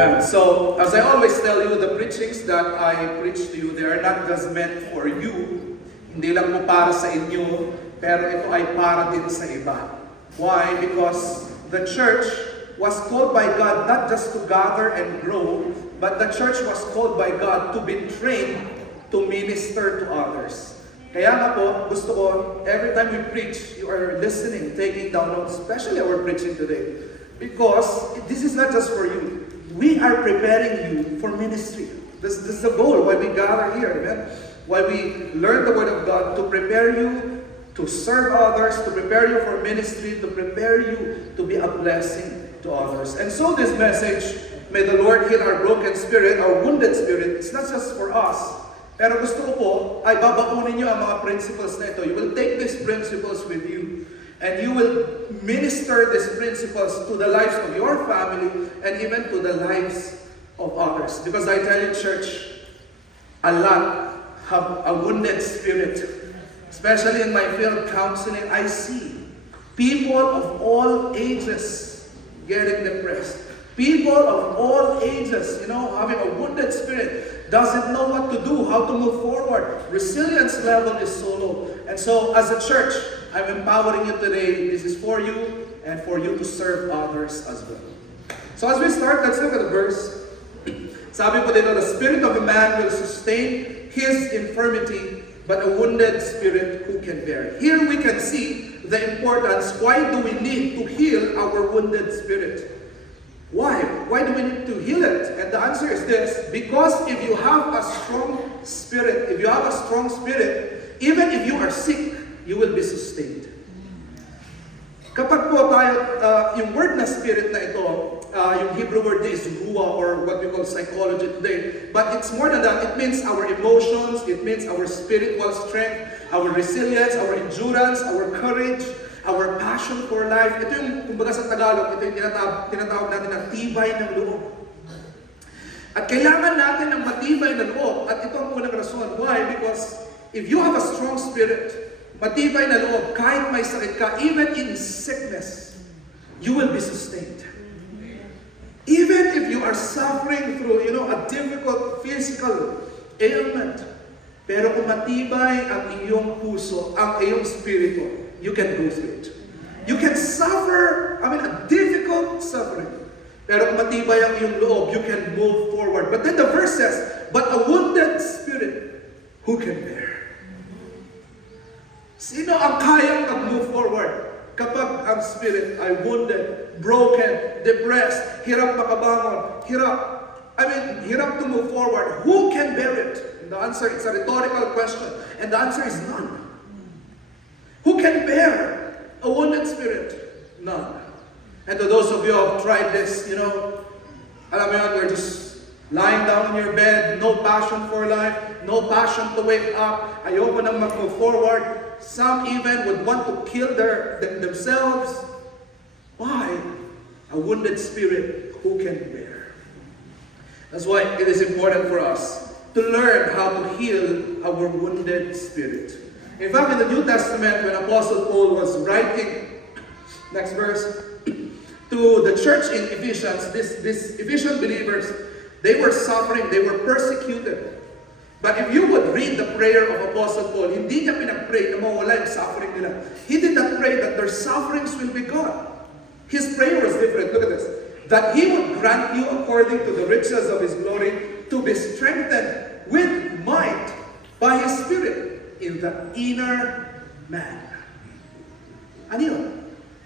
Amen. So, as I always tell you, the preachings that I preach to you, they are not just meant for you. Hindi lang po para sa inyo, pero ito ay para din sa iba. Why? Because the church was called by God not just to gather and grow, but the church was called by God to be trained to minister to others. Kaya nga po, gusto ko, every time we preach, you are listening, taking down notes, especially our preaching today. Because this is not just for you. We are preparing you for ministry. This is the goal, why we gather here, amen? Why we learn the Word of God, to prepare you to serve others, to prepare you for ministry, to prepare you to be a blessing to others. And so this message, may the Lord heal our broken spirit, our wounded spirit. It's not just for us. Pero gusto ko po, ay babaunin niyo ang mga principles na ito. You will take these principles with you. And you will minister these principles to the lives of your family and even to the lives of others. Because I tell you, church, a lot have a wounded spirit. Especially in my field counseling, I see people of all ages getting depressed. People of all ages, having a wounded spirit, doesn't know what to do, how to move forward. Resilience level is so low. And so, as a church, I'm empowering you today. This is for you and for you to serve others as well. So as we start, let's look at the verse. Sabi po dito, the spirit of a man will sustain his infirmity, but a wounded spirit who can bear. Here we can see the importance. Why do we need to heal our wounded spirit? Why? Why do we need to heal it? And the answer is this: because if you have a strong spirit, even if you are sick, you will be sustained. Kapag po tayo, yung word na spirit na ito, yung Hebrew word is ruah, or what we call psychology today. But it's more than that. It means our emotions, it means our spiritual strength, our resilience, our endurance, our courage, our passion for life. Ito yung, kumbaga sa Tagalog, ito yung tinatawag natin na tibay ng loob. At kailangan natin ng matibay na loob. At ito ang unang rason. Why? Because if you have a strong spirit, matibay na loob, kahit may sakit ka, even in sickness, you will be sustained. Even if you are suffering through, a difficult physical ailment, pero kung matibay ang iyong puso, ang iyong spirito, you can go through it. You can suffer, a difficult suffering. Pero kung matibay ang iyong loob, you can move forward. But then the verse says, but a wounded spirit, who can bear? Sino ang kayang mag-move forward kapag ang spirit ay wounded, broken, depressed, hirap makabangon, hirap to move forward? Who can bear it? And the answer, it's a rhetorical question. And the answer is none. Who can bear a wounded spirit? None. And to those of you who have tried this, alam mo yun, you're just lying down in your bed, no passion for life, no passion to wake up, ayoko nang mag-move forward. Some even would want to kill themselves. Why? A wounded spirit, who can bear? That's why it is important for us to learn how to heal our wounded spirit. In fact, in the New Testament, when Apostle Paul was writing, next verse, to the church in Ephesians, these Ephesian believers, they were suffering, they were persecuted. But if you would read the prayer of Apostle Paul, hindi niya pinag-pray na mawala yung suffering nila. He did not pray that their sufferings will be gone. His prayer was different. Look at this. That He would grant you according to the riches of His glory to be strengthened with might by His Spirit in the inner man. Ano yun?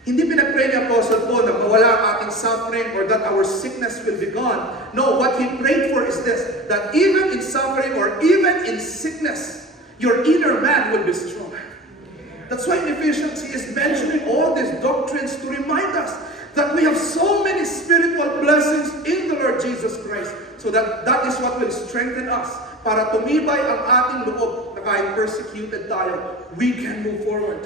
Hindi pinag-pray ni Apostle Paul na mawala ang ating suffering or that our sickness will be gone. No, what he prayed for is this, that even in suffering or even in sickness, your inner man will be strong. That's why in Ephesians, he is mentioning all these doctrines to remind us that we have so many spiritual blessings in the Lord Jesus Christ. So that is what will strengthen us para tumibay ang ating loob na kahit persecuted tayo, we can move forward.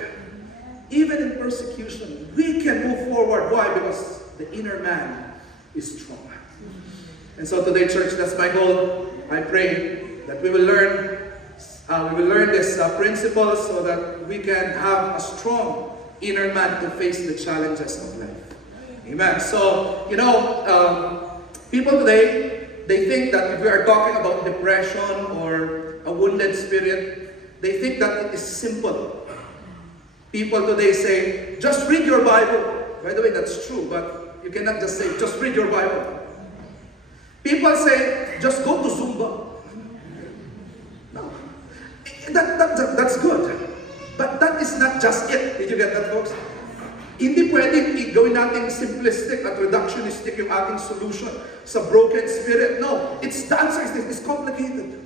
Even in persecution, we can move forward. Why? Because the inner man is strong. And so today, church, that's my goal. I pray that we will learn this principles so that we can have a strong inner man to face the challenges of life. Amen. So, People today, they think that if we are talking about depression or a wounded spirit, they think that it is simple. People today say, just read your Bible. By the way, that's true, but you cannot just say, just read your Bible. People say, just go to Zumba. No. That's good. But that is not just it. Did you get that, folks? Hindi pwedeng gawin natin simplistic at reductionistic yung ating solution sa broken spirit. No. The answer is this. It's complicated.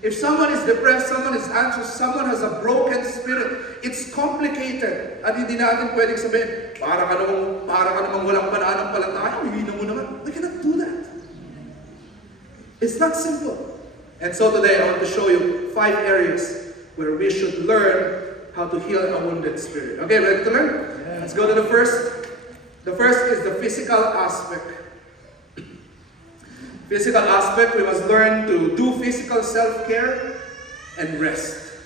If someone is depressed, someone is anxious, someone has a broken spirit, it's complicated. At hindi natin pwedeng sabihin, para ka namang walang pananampalataya, uwinan mo naman. We cannot do that. It's not simple. And so today, I want to show you 5 areas where we should learn how to heal a wounded spirit. Okay, ready to learn? Yeah. Let's go to the first. The first is the physical aspect. Physical aspect, we must learn to do physical self-care and rest.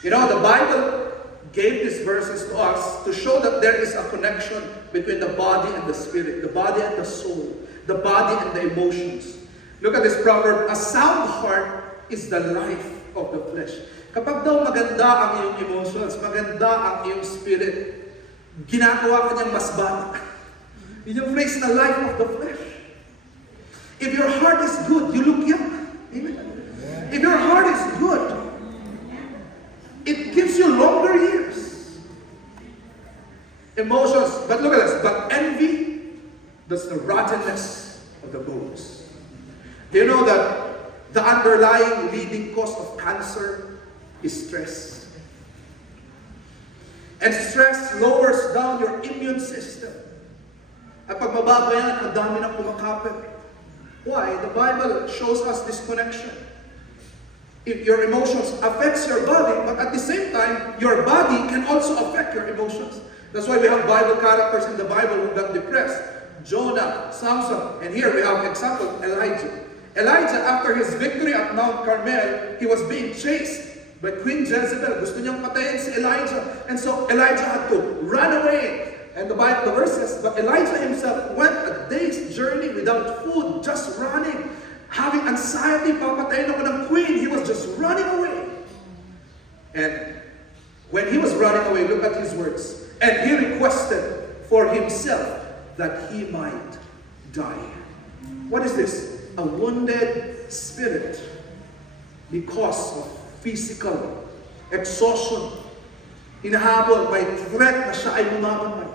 You know, the Bible gave these verses to us to show that there is a connection between the body and the spirit, the body and the soul, the body and the emotions. Look at this proverb, a sound heart is the life of the flesh. Kapag daw maganda ang iyong emotions, maganda ang iyong spirit, ginagawa ka niyang mas bata. Yun yung phrase na life of the flesh. If your heart is good, you look young. Amen. If your heart is good, it gives you longer years. Emotions, but look at this. But envy, that's the rottenness of the bones. Do you know that the underlying leading cause of cancer is stress? And stress lowers down your immune system. At pag mababa yan, ang dami nang kumakapit. Why? The Bible shows us this connection. If your emotions affects your body, but at the same time, your body can also affect your emotions. That's why we have Bible characters in the Bible who got depressed. Jonah, Samson, and here we have example, Elijah. Elijah, after his victory at Mount Carmel, he was being chased by Queen Jezebel. Gusto niyang patayin si Elijah. And so Elijah had to run away. And the verse says, but Elijah himself went a day's journey without food, just running, having anxiety, papatayin ako ng queen. He was just running away. And when he was running away, look at his words. And he requested for himself that he might die. What is this? A wounded spirit because of physical exhaustion. Hinahabol, may threat na siya ay mamamatay.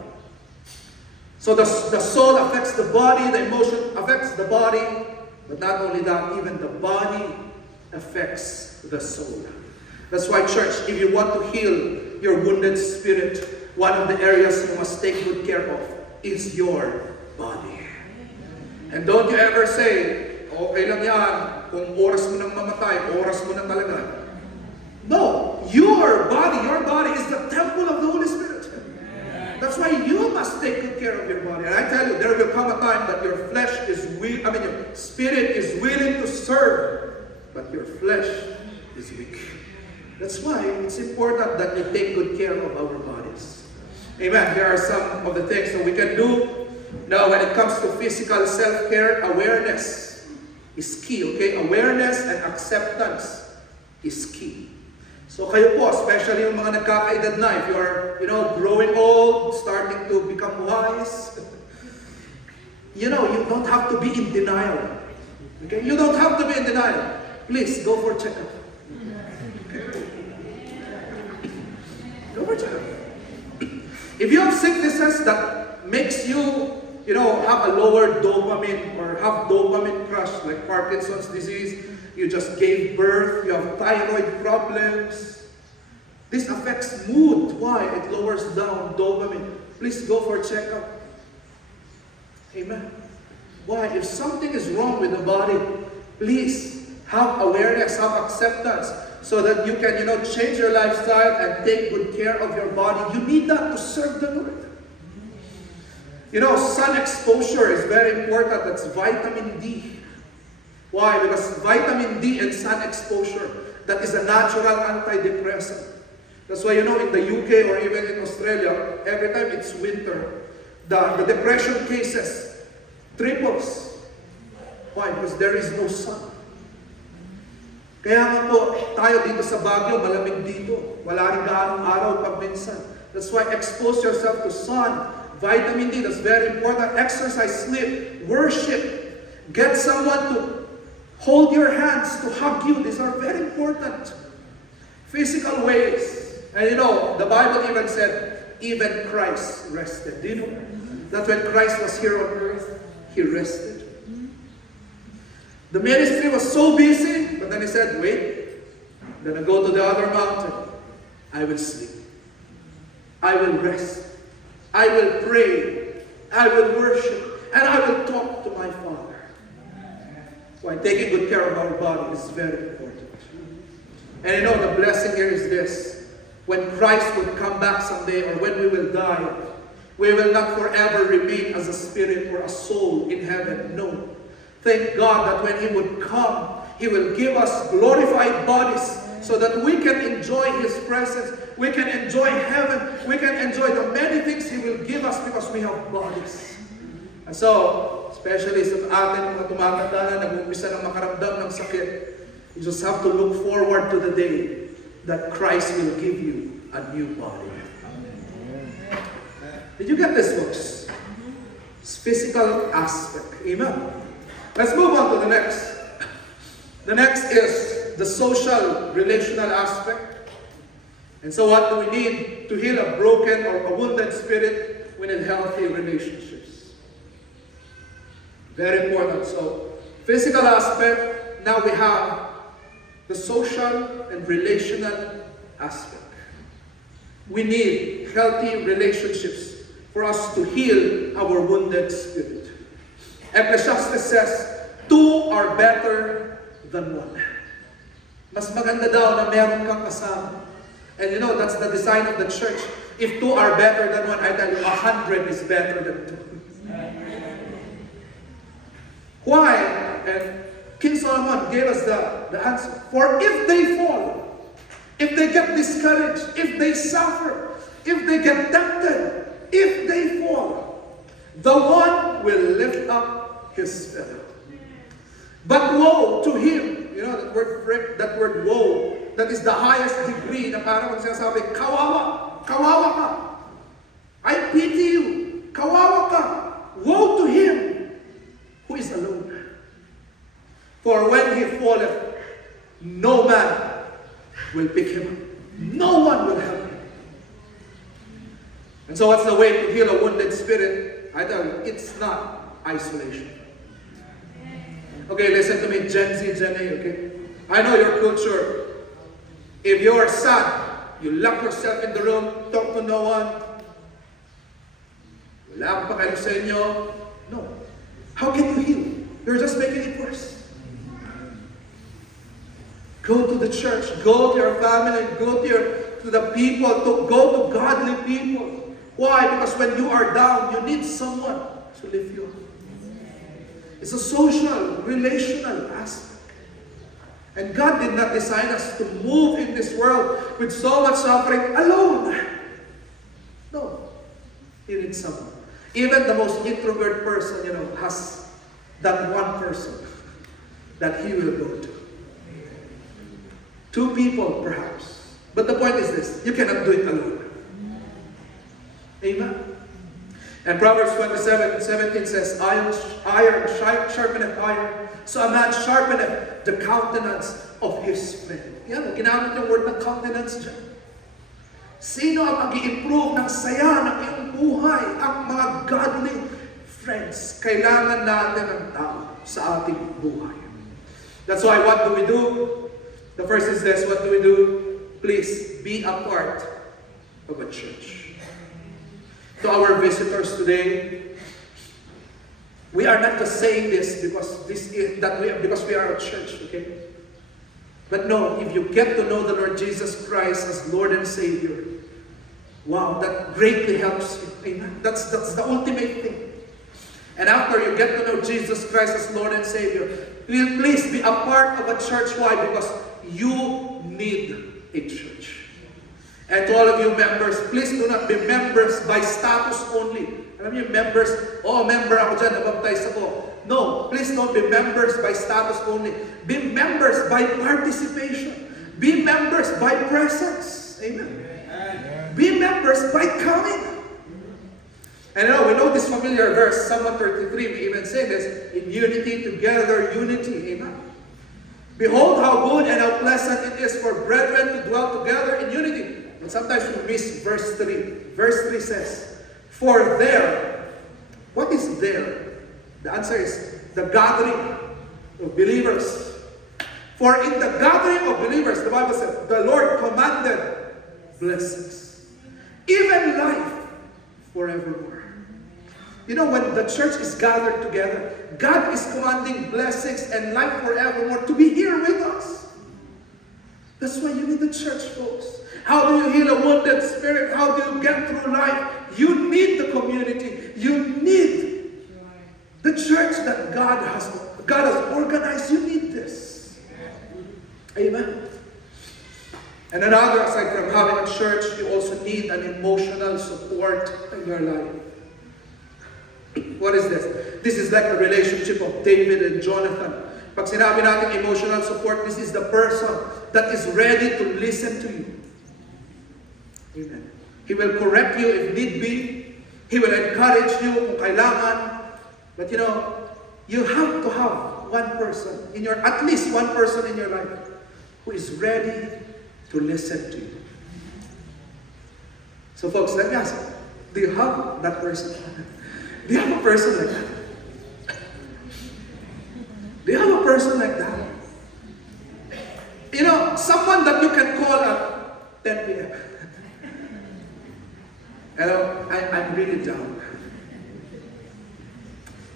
So the soul affects the body, the emotion affects the body, but not only that, even the body affects the soul. That's why, church, if you want to heal your wounded spirit, one of the areas you must take good care of is your body. And don't you ever say, okay lang yan, kung oras mo nang mamatay, oras mo na talaga. No, your body is the temple of the Holy Spirit. That's why you must take good care of your body. And I tell you, there will come a time that your flesh is weak, your spirit is willing to serve, but your flesh is weak. That's why it's important that we take good care of our bodies. Amen. There are some of the things that we can do. Now, when it comes to physical self-care, awareness is key, okay? Awareness and acceptance is key. So kayo po, especially yung mga nagkakaedad na, if you're, growing old, starting to become wise, you don't have to be in denial. Okay? You don't have to be in denial. Please, go for checkup. Okay? Go for checkup. If you have sicknesses that makes you, have a lower dopamine or have dopamine crush, like Parkinson's disease, you just gave birth, you have thyroid problems. This affects mood. Why? It lowers down dopamine. Please go for a checkup. Amen. Why? If something is wrong with the body, please have awareness, have acceptance, so that you can, change your lifestyle and take good care of your body. You need that to serve the Lord. Sun exposure is very important. That's vitamin D. Why? Because vitamin D and sun exposure, that is a natural antidepressant. That's why, in the UK or even in Australia, every time it's winter, the depression cases triples. Why? Because there is no sun. Kaya nga po, tayo dito sa Baguio, malamig dito. Wala rin gaanong araw pag minsan. That's why expose yourself to sun. Vitamin D, that's very important. Exercise, sleep, worship. Get someone to hold your hands, to hug you. These are very important. Physical ways. And you know, the Bible even said, even Christ rested. Do you know that when Christ was here on earth, He rested? The ministry was so busy, but then He said, wait, I'm going to go to the other mountain. I will sleep. I will rest. I will pray. I will worship. And I will talk to my Father. Why? Taking good care of our body is very important. And you know, the blessing here is this. When Christ will come back someday, or when we will die, we will not forever remain as a spirit or a soul in heaven. No. Thank God that when He would come, He will give us glorified bodies so that we can enjoy His presence. We can enjoy heaven. We can enjoy the many things He will give us because we have bodies. And so, especially sa atin mga tumatanda na nag-umpisa ng makaramdam ng sakit, you just have to look forward to the day that Christ will give you a new body. Did you get this, folks? It's physical aspect. Amen. Let's move on to the next. The next is the social, relational aspect. And so what do we need to heal a broken or a wounded spirit? We need healthy relationships. Very important. So, physical aspect, now we have the social and relational aspect. We need healthy relationships for us to heal our wounded spirit. Ecclesiastes says, two are better than one. Mas maganda daw na meron kang kasama. And you know, that's the design of the church. If two are better than one, I tell you, 100 is better than two. Why? And King Solomon gave us the answer. For if they fall, if they get discouraged, if they suffer, if they get tempted, if they fall, the one will lift up his feather. But woe to him, you know that word woe, that is the highest degree na parang sinasabi, kawawa, kawawa ka. I pity you, kawawa ka. Woe to him who is alone. For when he falleth, no man will pick him up. No one will help him. And so what's the way to heal a wounded spirit? I tell you, it's not isolation. Okay, listen to me, Gen Z, Gen A, okay? I know your culture. If you're sad, you lock yourself in the room, talk to no one. Wala akong pakialam sa inyo. No. How can you heal? You're just making it worse. Go to the church, go to your family, go to the people, go to godly people. Why? Because when you are down, you need someone to lift you up. It's a social, relational aspect. And God did not design us to move in this world with so much suffering alone. No. You need someone. Even the most introvert person, you know, has that one person that he will go to. Two people, perhaps. But the point is this, you cannot do it alone. Amen? And Proverbs 27:17 says, iron sharpeneth iron, so a man sharpeneth the countenance of his friend. Yan, ginamit yung word ng countenance dyan. Sino ang mag-i-improve ng saya ng iyong buhay? Ang mga godly friends. Kailangan natin ng tao sa ating buhay. That's why, what do we do? The first is this, what do we do? Please, be a part of a church. To our visitors today, we are not just saying this because because we are a church, okay? But no, if you get to know the Lord Jesus Christ as Lord and Savior, wow, that greatly helps you. Amen. That's the ultimate thing. And after you get to know Jesus Christ as Lord and Savior, please be a part of a church. Why? Because you need a church. And to all of you members, please do not be members by status only. Alam niyo, members, member ako dyan, nabaptize ako. No, please don't be members by status only. Be members by participation. Be members by presence. Amen. Be members by coming. And we know this familiar verse, Psalm 133, we even say this, in unity together, unity. Amen. Behold how good and how pleasant it is for brethren to dwell together in unity. But sometimes we miss verse 3. Verse 3 says, for there, what is there? The answer is the gathering of believers. For in the gathering of believers, the Bible says, the Lord commanded blessings, even life forevermore. You know, when the church is gathered together, God is commanding blessings and life forevermore to be here with us. That's why you need the church, folks. How do you heal a wounded spirit? How do you get through life? You need the community. You need the church that God has organized. You need this. Amen. And another, aside from having a church, you also need an emotional support in your life. What is this? This is like the relationship of David and Jonathan. Pag sinabi natin emotional support, this is the person that is ready to listen to you. Amen. He will correct you if need be. He will encourage you kung kailangan. But you have to have one person at least one person in your life who is ready to listen to you. So folks, let me ask you, do you have that person? Do you have a person like that? Do you have a person like that? Someone that you can call at 10 p.m. Hello, I'm really down.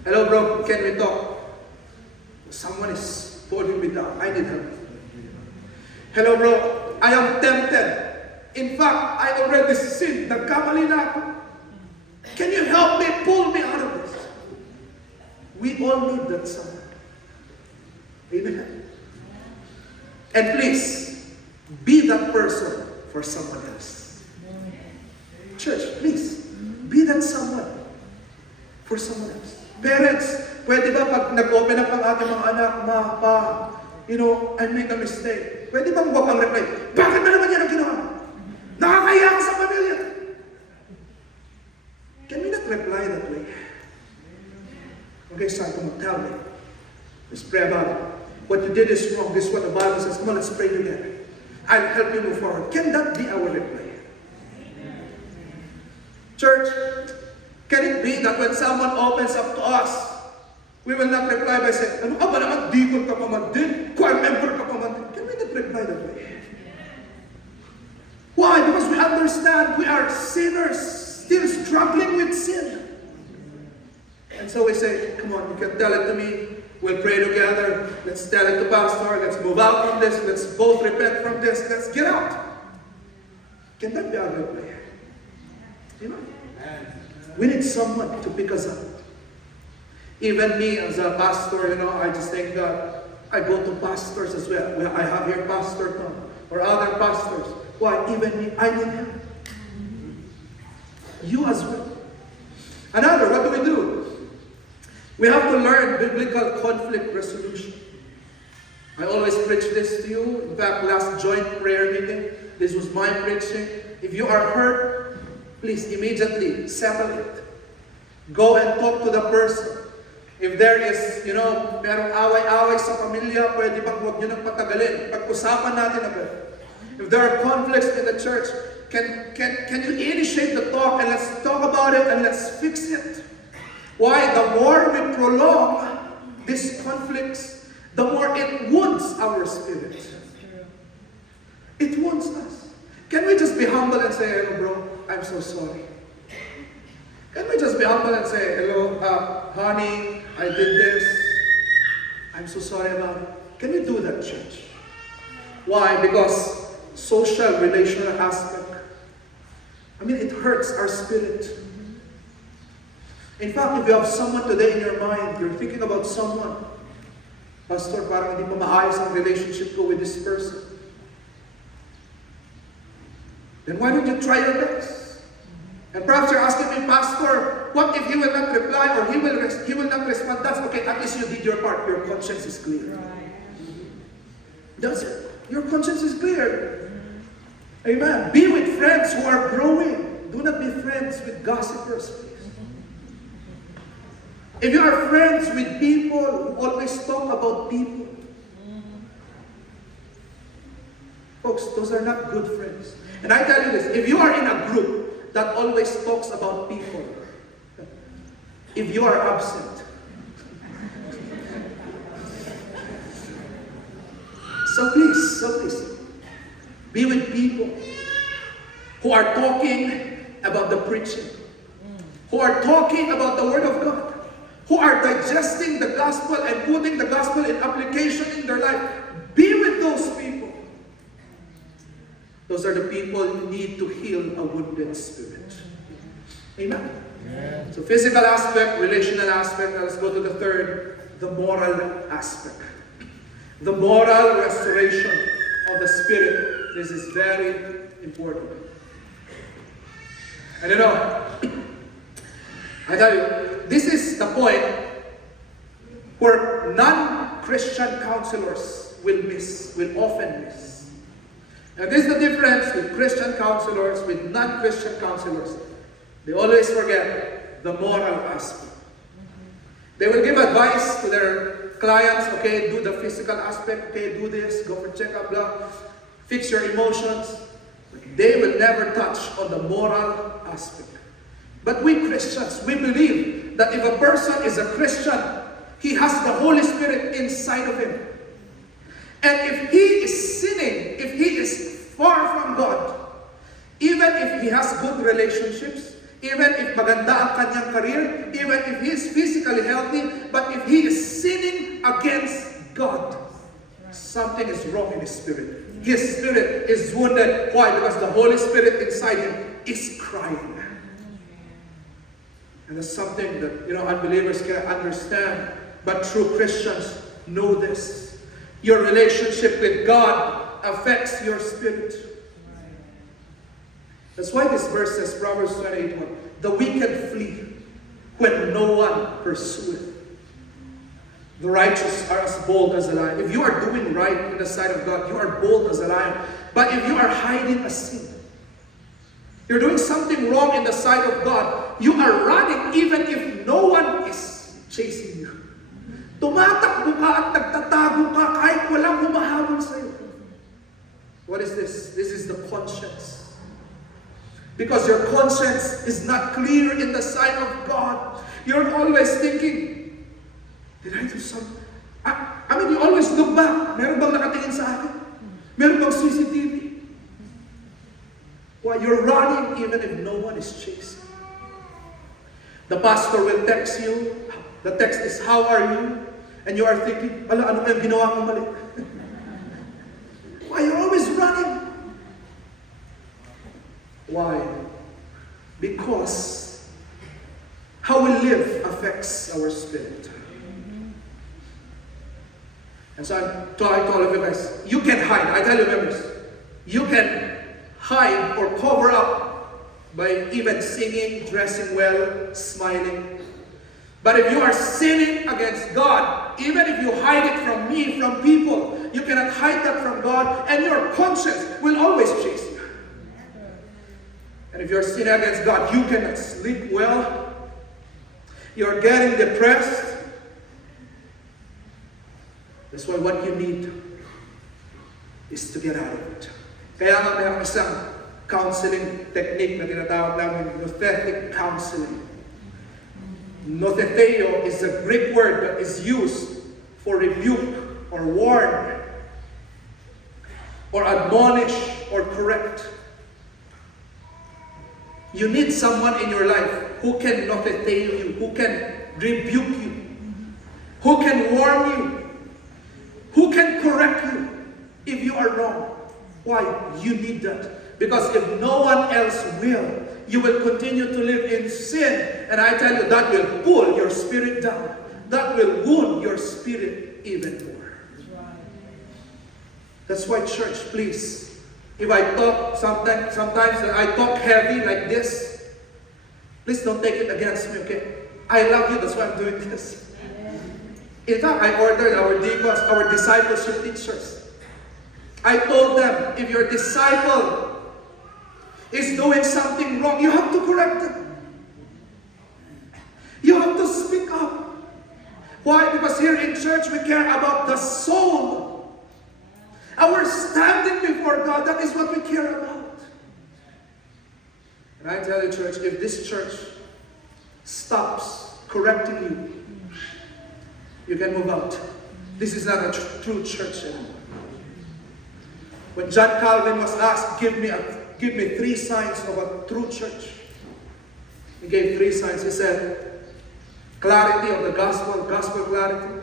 Hello, bro, can we talk? Someone is holding me down. I need help. Hello, bro, I am tempted. In fact, I already sinned. Nagkamali na ako. Can you help me? Pull me out of this. We all need that someone. Amen. And please, be that person for someone else. Church, please, be that someone for someone else. Parents, pwede ba pag nag-open up ang ating mga anak, I made a mistake. Pwede bang huwag ang reply? Bakit ba naman yan ang ginawa? Nakakaya ka sa pamilya. Can we not reply that way? Okay, son, come on, tell me. Let's pray about it. What you did is wrong. This is what the Bible says. Come on, let's pray together. I'll help you move forward. Can that be our reply? Church, can it be that when someone opens up to us, we will not reply by saying, ano ka ba naman, deacon ka pa man din, choir member ka pa man din. Can we not reply that way? Why? Because we understand we are sinners, still struggling with sin. And so we say, come on, you can tell it to me. We'll pray together. Let's tell it to Pastor. Let's move out from this. Let's both repent from this. Let's get out. Can that be our reply? We need someone to pick us up. Even me as a pastor, I just think that I go to pastors as well. I have here Pastor Tom or other pastors. Why? Even me, I need help. You as well. Another, what do? We have to learn biblical conflict resolution. I always preach this to you. In fact, last joint prayer meeting, this was my preaching. If you are hurt, please immediately settle it. Go and talk to the person. If there is, merong away-away sa pamilya, pwede bang huwag nyo nang patagalin? Pag-usapan natin agad. If there are conflicts in the church, can you initiate the talk and let's talk about it and let's fix it? Why? The more we prolong these conflicts, the more it wounds our spirit. It wounds us. Can we just be humble and say, hello bro, I'm so sorry? Can we just be humble and say, hello, honey, I did this. I'm so sorry about it. Can we do that, church? Why? Because social, relational aspect. It hurts our spirit. In fact, if you have someone today in your mind, you're thinking about someone, Pastor, parang hindi pa maayos ang relationship ko with this person. then why don't you try your best? And perhaps you're asking me, Pastor, what if he will not reply or he will not respond? That's okay. At least you did your part. Your conscience is clear. That's it. Your conscience is clear. Amen. Be with friends who are growing. Do not be friends with gossipers, please. If you are friends with people who always talk about people, folks, those are not good friends. And I tell you this, if you are in a group that always talks about people, if you are absent, so please, be with people who are talking about the preaching, who are talking about the Word of God, who are digesting the gospel and putting the gospel in application in their life. Be with those people. Those are the people who need to heal a wounded spirit. Amen. So physical aspect, relational aspect. Now let's go to the third, the moral aspect. The moral restoration of the spirit. This is very important. And you know, I tell you, this is the point where non-Christian counselors will often miss. And this is the difference with Christian counselors, with non-Christian counselors. They always forget the moral aspect. They will give advice to their clients, okay, do the physical aspect, okay, do this, go for checkup, blah, fix your emotions. They will never touch on the moral aspect. But we Christians, we believe that if a person is a Christian, he has the Holy Spirit inside of him. And if he is sinning, if he is far from God, even if he has good relationships, even if maganda ang kanyang career, even if he is physically healthy, but if he is sinning against God, something is wrong in his spirit. His spirit is wounded. Why? Because the Holy Spirit inside him is crying. And that's something that, unbelievers can't understand. But true Christians know this. Your relationship with God affects your spirit. That's why this verse says, Proverbs 28:1, the wicked flee when no one pursueth. The righteous are as bold as a lion. If you are doing right in the sight of God, you are bold as a lion. But if you are hiding a sin, you're doing something wrong in the sight of God, you are running even if no one is chasing you. Tumatakbo ka at nagtatago ka kahit walang humahabol sa'yo. What is this? This is the conscience. Because your conscience is not clear in the sight of God. You're always thinking, did I do something? You always look back. Meron bang nakatingin sa akin? Meron bang CCTV? Why? You're running even if no one is chasing. The pastor will text you. The text is, how are you? And you are thinking, ano kayong ginawa kong mali? Why? You're always running. Why? Because how we live affects our spirit. And so I'm talking to all of you guys, you can hide. I tell you members, you can hide or cover up by even singing, dressing well, smiling. But if you are sinning against God, even if you hide it from me, from people, you cannot hide that from God, and your conscience will always chase you. And if you're sinning against God, you cannot sleep well. You're getting depressed. That's why what you need is to get out of it. Kaya nga mayroong isang counseling technique na tinatawag namin, nothetic counseling. Notheteo is a Greek word that is used for rebuke or warn or admonish or correct. You need someone in your life who can notheteo you, who can rebuke you, who can warn you, who can correct you if you are wrong. Why? You need that. Because if no one else will, you will continue to live in sin. And I tell you, that will pull your spirit down. That will wound your spirit even more. That's why, church, please, If I talk, sometimes I talk heavy like this, please don't take it against me, okay? I love you, that's why I'm doing this. In fact, I ordered our deacons, our discipleship teachers. I told them, if your disciple is doing something wrong, you have to correct them. You have to speak up. Why? Because here in church, we care about the soul. Our standing before God, that is what we care about. And I tell you, church, if this church stops correcting you, you can move out. This is not a true church anymore. When John Calvin was asked, give me 3 signs of a true church, he gave 3 signs. He said, clarity of the gospel clarity.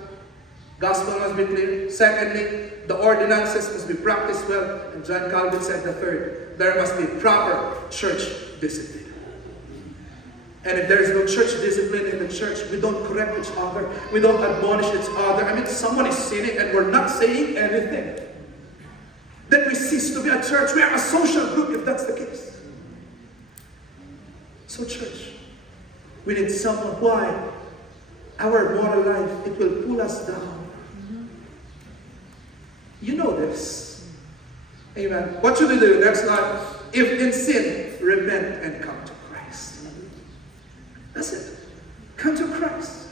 Gospel must be clear. Secondly, the ordinances must be practiced well. And John Calvin said the third, there must be proper church discipline. And if there is no church discipline in the church, we don't correct each other. We don't admonish each other. I mean, someone is sinning and we're not saying anything. Then we cease to be a church. We are a social group if that's the case. So church, we need someone. Why? Our moral life, it will pull us down. You know this. Amen. What should we do? Next line. If in sin, repent and come to Christ. That's it. Come to Christ.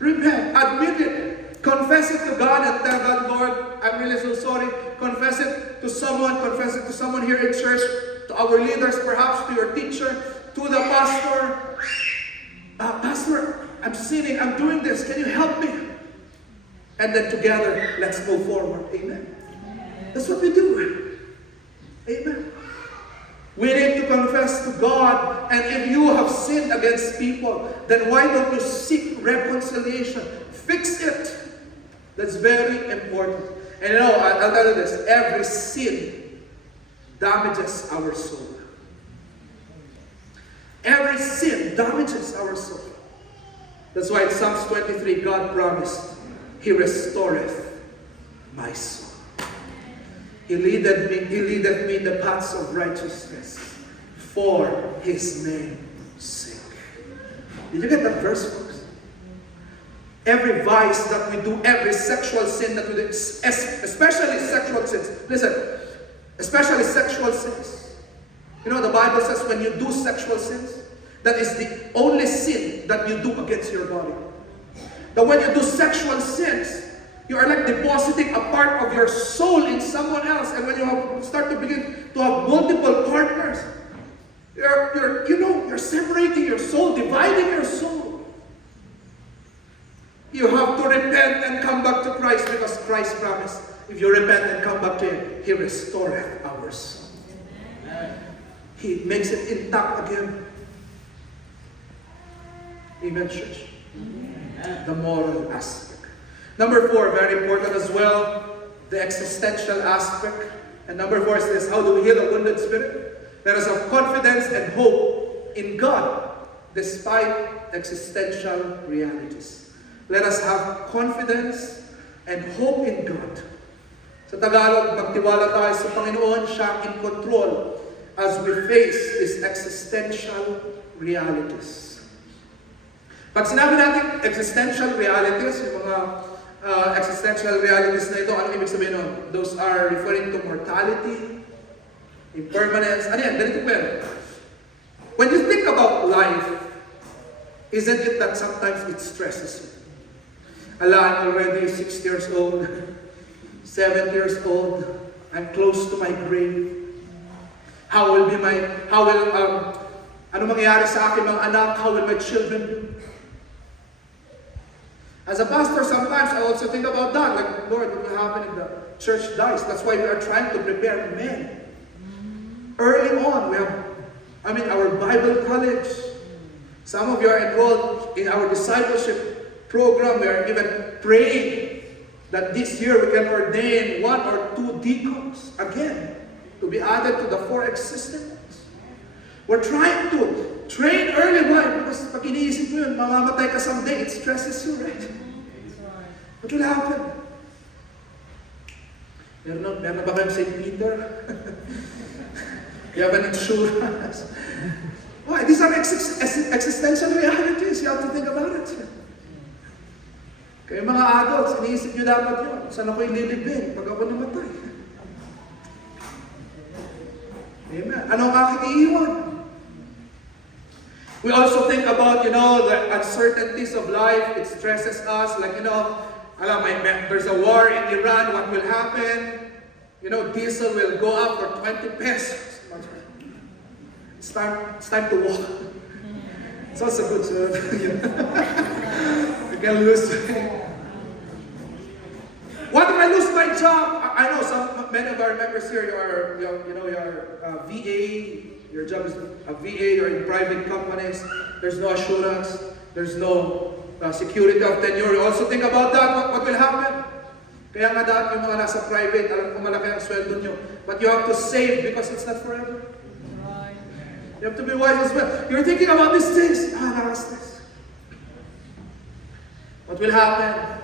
Repent. Admit it. Confess it to God and tell God, Lord, I'm really so sorry. Confess it to someone. Confess it to someone here in church. To our leaders, perhaps to your teacher. To the pastor. Pastor, I'm sinning. I'm doing this. Can you help me? And then together, let's move forward. Amen. That's what we do. Amen. We need to confess to God. And if you have sinned against people, then why don't you seek reconciliation? Fix it. That's very important. And you know, I'll tell you this. Every sin damages our soul. Every sin damages our soul. That's why in Psalms 23, God promised, He restoreth my soul. He leadeth me in the paths of righteousness for His name's sake. Did you get that verse, folks? Every vice that we do, every sexual sin that we do, especially sexual sins. Listen, especially sexual sins. You know, the Bible says when you do sexual sins, that is the only sin that you do against your body. That when you do sexual sins, you are like depositing a part of your soul in someone else. And when you start to begin to have multiple partners, you're separating your soul, dividing your soul. You have to repent and come back to Christ because Christ promised, if you repent and come back to Him, He restoreth our soul. He makes it intact again. Amen, church. The moral aspect. Number 4, very important as well, the existential aspect. And number 4 is this: how do we heal a wounded spirit? Let us have confidence and hope in God despite existential realities. Let us have confidence and hope in God. Sa Tagalog, magtiwala tayo sa Panginoon, siya in control as we face these existential realities. Pag sinabi natin existential realities, yung mga existential realities na ito, ano ibig sabihin nun? Those are referring to mortality, impermanence. Ano yan? Ganito po yan. When you think about life, isn't it that sometimes it stresses you? I'm already 6 years old, 7 years old, I'm close to my grave. Ano mangyayari sa akin mga anak? How will my children do? As a pastor, sometimes I also think about that. Like, Lord, what will happen if the church dies? That's why we are trying to prepare men. Early on, we have, our Bible college. Some of you are enrolled in our discipleship program. We are even praying that this year we can ordain 1 or 2 deacons again to be added to the 4 existing ones. We're trying to train early. Why? Because pag iniisip mo yun, mamamatay ka someday, it stresses you, right? What will happen? Meron na ba kayong St. Peter? You have an insurance. Why? These are existential realities. You have to think about it. Kayo mga adults, iniisip nyo dapat yun. Saan ako'y lilibing pag ako namatay? Amen. Ano ang aking iiwan? We also think about, the uncertainties of life. It stresses us. Like, there's a war in Iran. What will happen? Diesel will go up for 20 pesos. It's time to walk. It's also good to, you can lose. What if I lose my job? I know many of our members here, you're VA. Your job is a VA, you're in private companies, there's no assurance, there's no security of tenure. You also think about that, what will happen? Kaya nga dahil yung mga nasa private, alam ko malaki ang sweldo nyo. But you have to save because it's not forever. You have to be wise as well. You're thinking about these things. Nakastres. What will happen?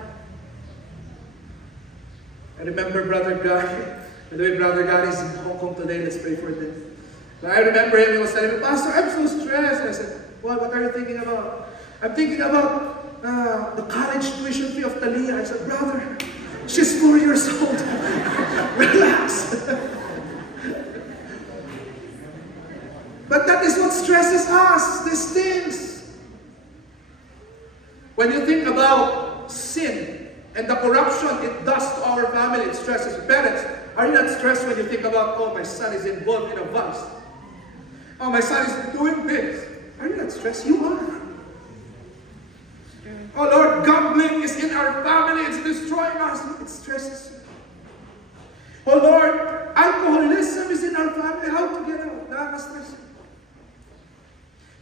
I remember Brother Gary. By the way, Brother Gary is in Hong Kong today. Let's pray for them. I remember him, he was telling me, Pastor, I'm so stressed. And I said, what are you thinking about? I'm thinking about the college tuition fee of Talia. I said, brother, she's 4 years old. Relax. But that is what stresses us, these things. When you think about sin and the corruption it does to our family, it stresses parents. Are you not stressed when you think about, my son is involved in a vice? Oh, my son is doing this. Are you not stressed? You are. Oh Lord, gambling is in our family. It's destroying us. It stresses you. Oh Lord, alcoholism is in our family. How to get out? Nakaka-stress you.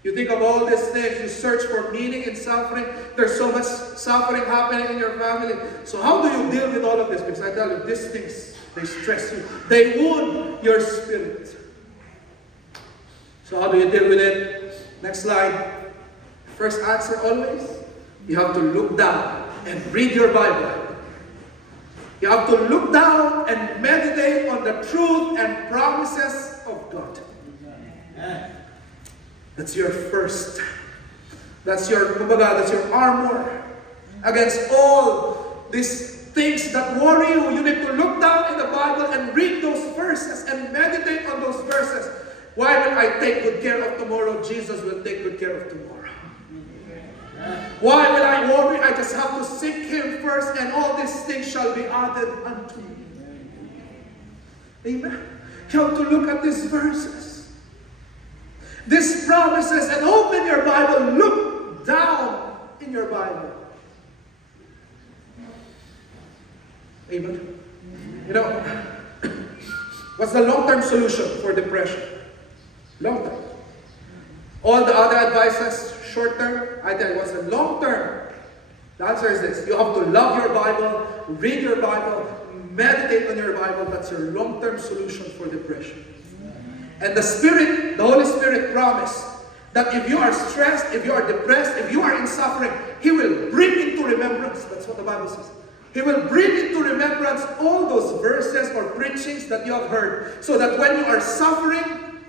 You think of all these things. You search for meaning in suffering. There's so much suffering happening in your family. So how do you deal with all of this? Because I tell you, these things, they stress you. They wound your spirit. So how do you deal with it? Next slide. First answer always, you have to look down and read your Bible. You have to look down and meditate on the truth and promises of God. That's your first. That's your armor against all these things that worry you. You need to look down in the Bible and read those verses and meditate on those verses. Why will I take good care of tomorrow? Jesus will take good care of tomorrow. Why will I worry? I just have to seek Him first, and all these things shall be added unto me. Amen. You have to look at these verses, these promises, and open your Bible. Look down in your Bible. Amen. What's the long-term solution for depression? Long term. All the other advices, short term, I tell you, what's the long term? The answer is this. You have to love your Bible, read your Bible, meditate on your Bible. That's your long term solution for depression. And the Holy Spirit promised that if you are stressed, if you are depressed, if you are in suffering, He will bring into remembrance. That's what the Bible says. He will bring into remembrance all those verses or preachings that you have heard, so that when you are suffering,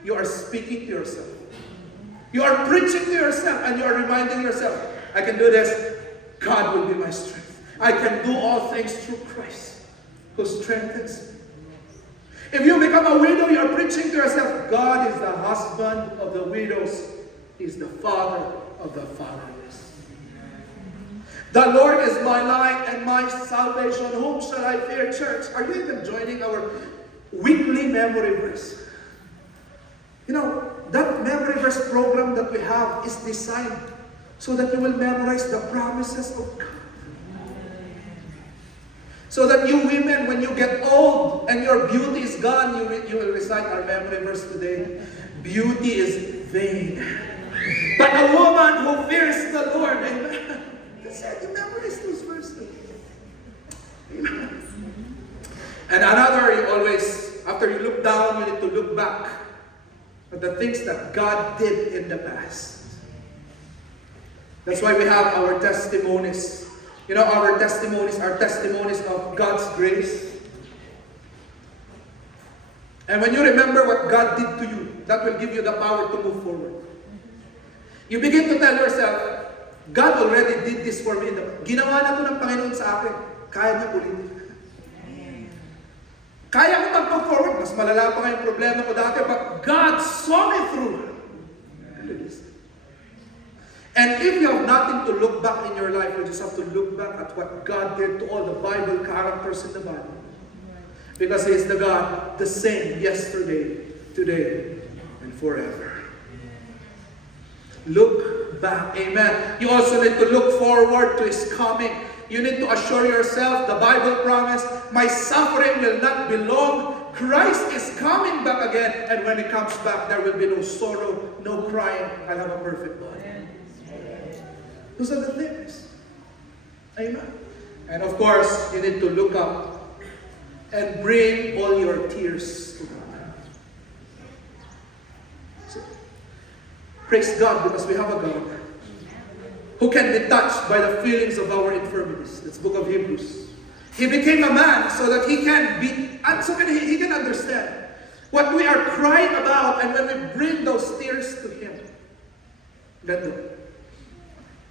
you are speaking to yourself. You are preaching to yourself, and you are reminding yourself, I can do this. God will be my strength. I can do all things through Christ who strengthens me. If you become a widow, you are preaching to yourself, God is the husband of the widows. He is the father of the fatherless. The Lord is my light and my salvation. Whom shall I fear, church? Are you even joining our weekly memory verse? That memory verse program that we have is designed so that you will memorize the promises of God. So that you women, when you get old and your beauty is gone, you will recite our memory verse today. Beauty is vain. But a woman who fears the Lord, amen. That's it, you memorize those verses. Amen. And another, you always, after you look down, you need to look back at the things that God did in the past. That's why we have our testimonies. Our testimonies are testimonies of God's grace. And when you remember what God did to you, that will give you the power to move forward. You begin to tell yourself, God already did this for me. Ginawa na to ng Panginoon sa akin. Kaya niya ulitin. Kaya ko mag-move forward. Mas malala pa nga yung problema ko dati, but God saw me through. And if you have nothing to look back in your life, you just have to look back at what God did to all the Bible characters in the Bible. Because He is the God, the same yesterday, today, and forever. Look back. Amen. You also need to look forward to His coming. You need to assure yourself, the Bible promised, my suffering will not be long. Christ is coming back again. And when He comes back, there will be no sorrow, no crying. I'll have a perfect body. Those are the things. Amen. And of course, you need to look up and bring all your tears to God. So, praise God, because we have a God who can be touched by the feelings of our infirmities. That's the book of Hebrews. He became a man so that He can be, and so he can understand what we are crying about, and when we bring those tears to Him. Ganun.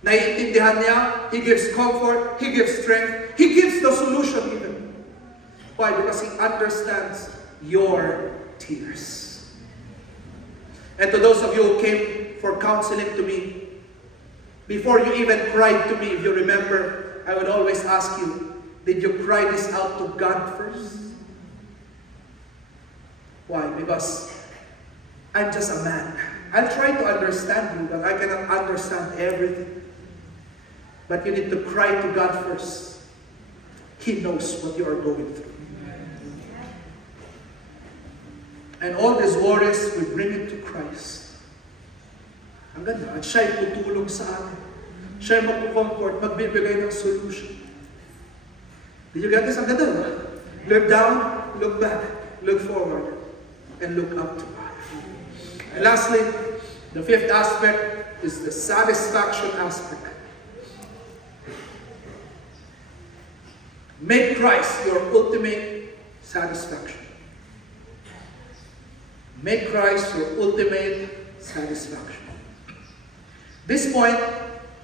Naiintindihan niya, He gives comfort, He gives strength, He gives the solution even. Why? Because He understands your tears. And to those of you who came for counseling to me, before you even cried to me, if you remember, I would always ask you, did you cry this out to God first? Why? Because I'm just a man. I'll try to understand you, but I cannot understand everything. But you need to cry to God first. He knows what you are going through. And all these worries, we bring it to Christ. Ang ganda. At siya'y tutulong sa atin. Siya'y magpo-comfort, magbibigay ng solution. Did you get this? Ang ganda, ba? Look down, look back, look forward, and look up to God. And lastly, the fifth aspect is the satisfaction aspect. Make Christ your ultimate satisfaction. Make Christ your ultimate satisfaction. This point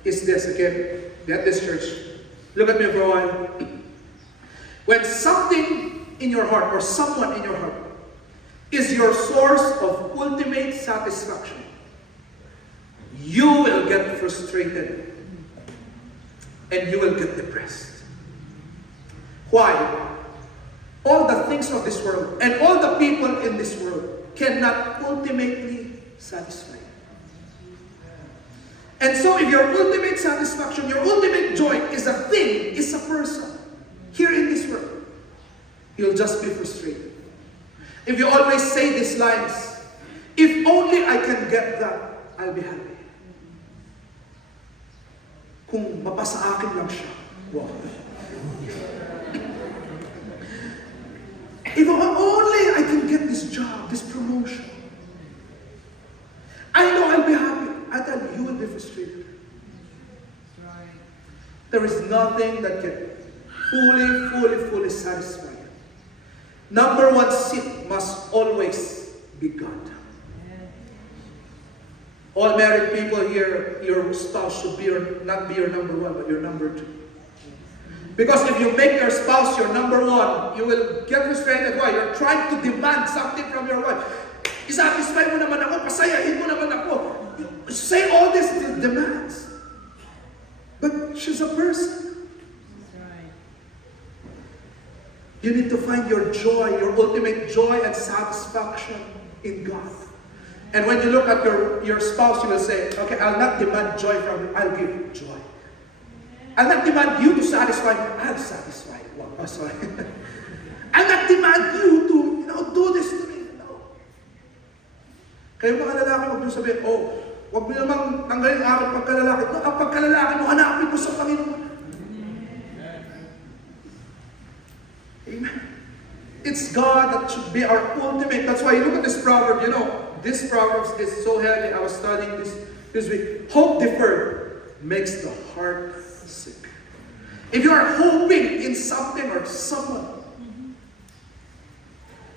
is this, okay? Get this, church. Look at me for a while. When something in your heart, or someone in your heart, is your source of ultimate satisfaction, you will get frustrated and you will get depressed. Why? All the things of this world and all the people in this world cannot ultimately satisfy you. And so if your ultimate satisfaction, your ultimate joy is a thing, is a person here in this world, you'll just be frustrated. If you always say these lines, if only I can get that, I'll be happy. Kung mapasa akin lang siya, wow. If only I can get this job, this promotion, I know I'll be happy. I tell you, you will be frustrated. There is nothing that can fully satisfy you. Number one seat must always be God. All married people here, your spouse should be not be your number one, but your number two. Because if you make your spouse your number one, you will get frustrated. Why? You're trying to demand something from your wife. Isatisfy mo naman ako, pasayahin mo naman ako. You say all these demands. But she's a person. You need to find your joy, your ultimate joy and satisfaction in God. And when you look at your spouse, you will say, okay, I'll not demand joy from you, I'll give you joy. I'll not demand you to satisfy me, I'll satisfy you. Oh, sorry. I'll not demand you to, do this to me. No. Kayo mga lalaki, huwag nyo sabihin, huwag mo namang tanggalin ang aking pagkalalaki. No, ang pagkalalaki mo, hanapin mo sa Panginoon. Amen. It's God that should be our ultimate. That's why you look at this proverb, this proverb is so heavy. I was studying this week. Hope deferred makes the heart sick. If you are hoping in something or someone,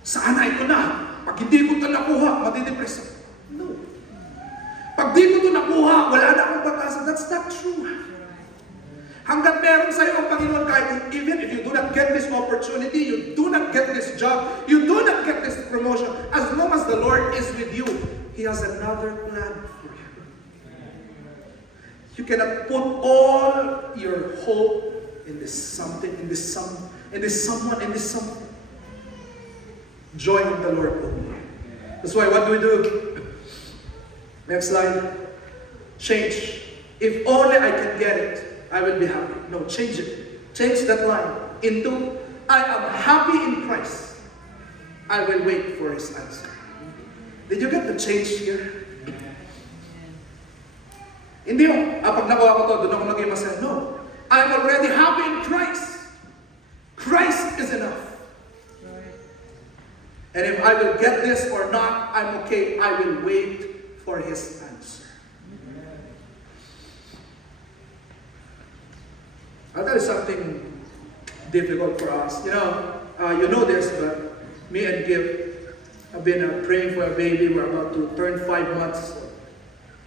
sana ito na. pag hindi ko ito nakuha, madidepress ako. No. Pag di ko ito nakuha, wala na akong pag-asa. That's not true. Hanggat meron sa'yo ang Panginoon, kahit even if you do not get this opportunity, you do not get this job, you do not get this promotion, as long as the Lord is with you, He has another plan for you. You cannot put all your hope in this something, in this someone. Join in the Lord only. That's why, what do we do? Next slide. Change. If only I can get it, I will be happy. No, change it. Change that line into, I am happy in Christ. I will wait for His answer. Did you get the change here? Hindi mo, pag nakuha ko to, doon ako naging masaya. No. I'm already happy in Christ. Christ is enough. And if I will get this or not, I'm okay. I will wait for His answer. I'll tell you something difficult for us. You know this, but me and Gib have been praying for a baby. We're about to turn 5 months.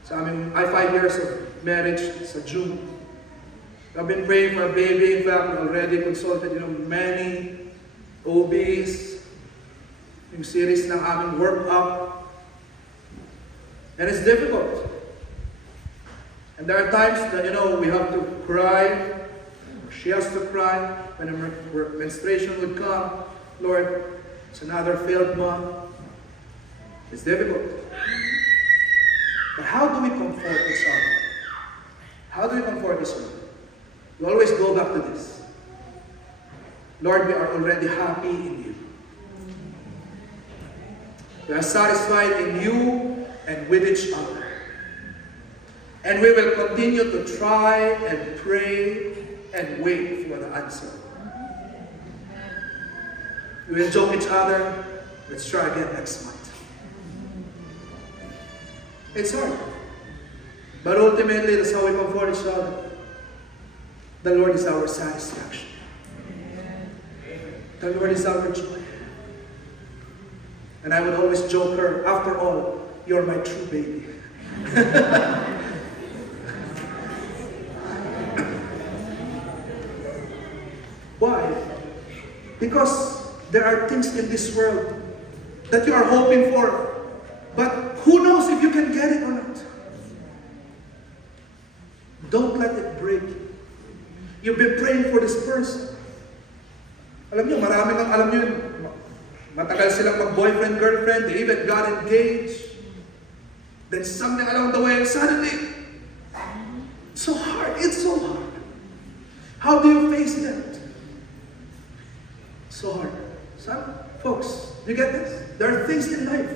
So I 5 years of marriage sa June. I've been praying for a baby. In fact, we already consulted, many OBs, yung series ng aming workup. And it's difficult. And there are times that, we have to cry. She has to cry when her menstruation would come. Lord, it's another failed mom. It's difficult. But how do we comfort each other? How do we comfort each other? We always go back to this. Lord, we are already happy in You. We are satisfied in You and with each other. And we will continue to try and pray and wait for the answer. We will joke each other. Let's try again next month. It's hard. But ultimately, that's how we comfort each other. The Lord is our satisfaction. The Lord is our joy. And I would always joke her, after all, you're my true baby. Why? Because there are things in this world that you are hoping for, but who knows if you can get it or not? Don't let it break you. You've been praying for this person. Alam niyo, matagal silang mag-boyfriend, girlfriend, they even got engaged. Then something along the way, suddenly, it's so hard. How do you face that? So hard. Folks, you get this? There are things in life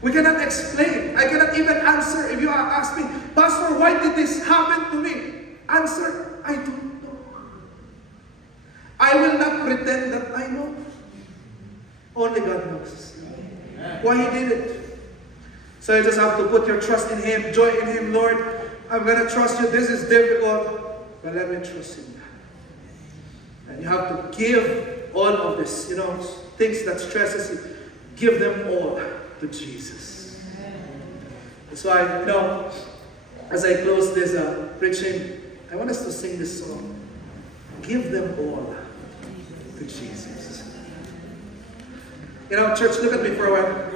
we cannot explain. I cannot even answer. If you ask me, Pastor, why did this happen to me? Answer, I don't know. I will not pretend that I know. Only God knows why He did it. So you just have to put your trust in Him, joy in Him. Lord, I'm going to trust You. This is difficult, but let me trust in You. And you have to give all of this, things that stresses you, give them all to Jesus. That's why, as I close this preaching, I want us to sing this song. Give them all to Jesus. Church, look at me for a while.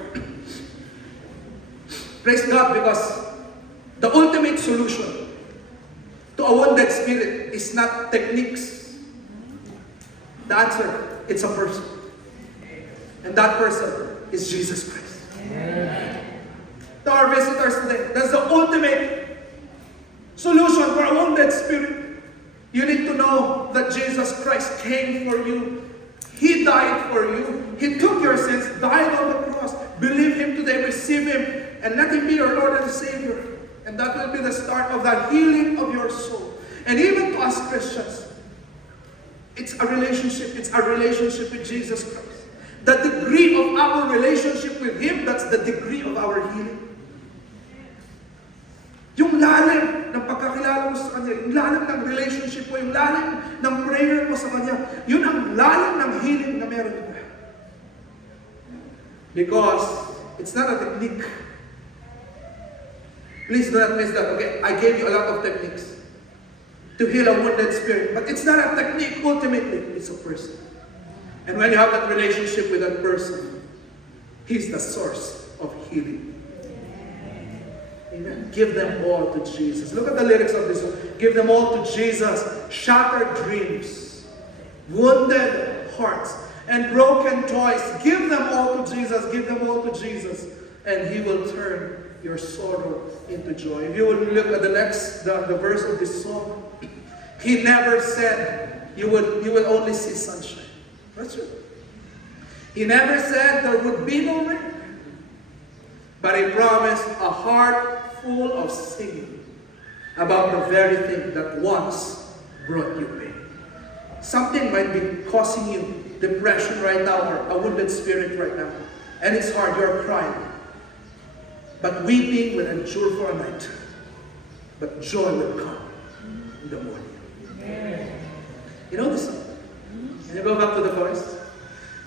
Praise God, because the ultimate solution to a wounded spirit is not techniques. The answer, it's a person. And that person is Jesus Christ. To our visitors today, that's the ultimate solution for a wounded spirit. You need to know that Jesus Christ came for you. He died for you. He took your sins, died on the cross. Believe Him today, receive Him, and let Him be your Lord and Savior. And that will be the start of the healing of your soul. And even to us Christians, it's a relationship. It's a relationship with Jesus Christ. The degree of our relationship with Him, that's the degree of our healing. Yung lalim ng pagkakilala mo sa Kanya, yung lalim ng relationship mo, yung lalim ng prayer mo sa Kanya, yun ang lalim ng healing na meron ka. Because it's not a technique. Please do not miss that, okay? I gave you a lot of techniques to heal a wounded spirit. But it's not a technique, ultimately. It's a person. And when you have that relationship with that person, He's the source of healing. Amen. Give them all to Jesus. Look at the lyrics of this song. Give them all to Jesus. Shattered dreams, wounded hearts, and broken toys. Give them all to Jesus. Give them all to Jesus. And He will turn your sorrow into joy. If you will look at the next, the verse of this song, He never said you will only see sunshine. That's true. He never said there would be no rain. But He promised a heart full of singing about the very thing that once brought you pain. Something might be causing you depression right now, or a wounded spirit right now. And it's hard, you're crying. But weeping will endure for a night. But joy will come in the morning. You know this song? Can you go back to the chorus?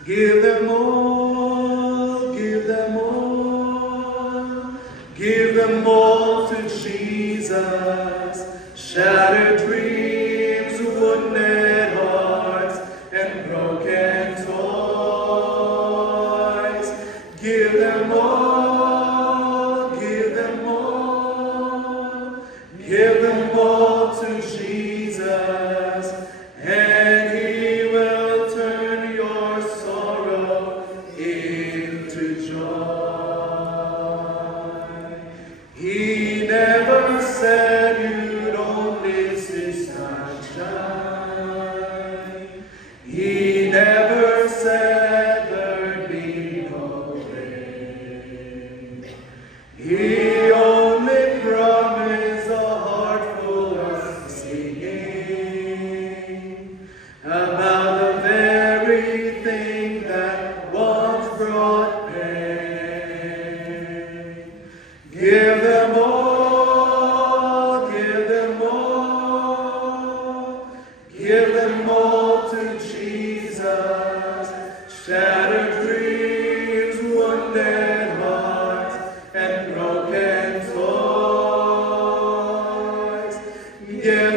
Give them all, give them all, give them all to Jesus. Shattered dreams, wounded hearts, and broken toys. Give them all, give them all, give them all to Jesus, and He will turn your sorrow into joy. He never said you'd only see sunshine. He never said there'd be no rain. He only promised a heart full of singing about the very thing that once brought pain. Give them all, give them all, give them all to Jesus. Shattered dreams, wounded hearts, and broken toys. Give